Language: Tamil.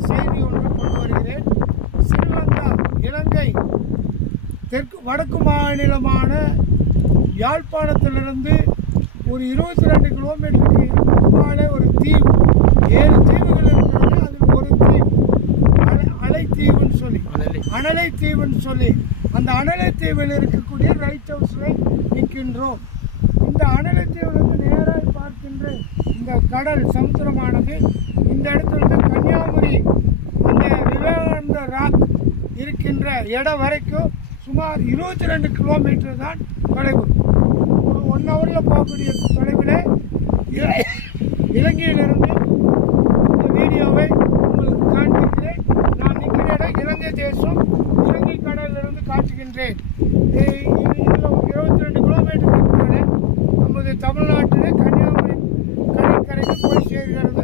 செய்தி ஒன்று கொண்டு வருகிறேன். ஸ்ரீலங்கா இலங்கை தெற்கு வடக்கு மாநிலமான யாழ்ப்பாணத்திலிருந்து ஒரு இருபத்தி ரெண்டு கிலோமீட்டருக்கு அப்பாலே ஒரு தீவு. ஏழு தீவுகள் இருக்கிறது அதில் ஒரு தீவு. அலை தீவுன்னு சொல்லி. அனலி தீவுன்னு சொல்லி. அந்த அனலை தீவில் இருக்கக்கூடிய ரைட் ஹவுஸில் நிற்கின்றோம். இந்த அனலை தீவிலிருந்து நேராக பார்க்கின்ற இந்த கடல் சமுத்திரமானது இருக்கின்ற இடம் வரைக்கும் சுமார் இருபத்தி ரெண்டு கிலோமீட்டர் தான் தொலைவு. ஒரு ஒன் ஹவரில் போகக்கூடிய தொலைவில் இலங்கையிலிருந்து இந்த வீடியோவை உங்களுக்கு காண்பிக்கிறேன். நான் நிற்கிற இடம் இலங்கை தேசம் இலங்கை கடலிலிருந்து காட்டுகின்றேன். இருபத்தி ரெண்டு கிலோமீட்டர் நமது தமிழ்நாட்டில் கன்னியாகுமரி கடற்கரைக்கு போய் சேர்கிறது.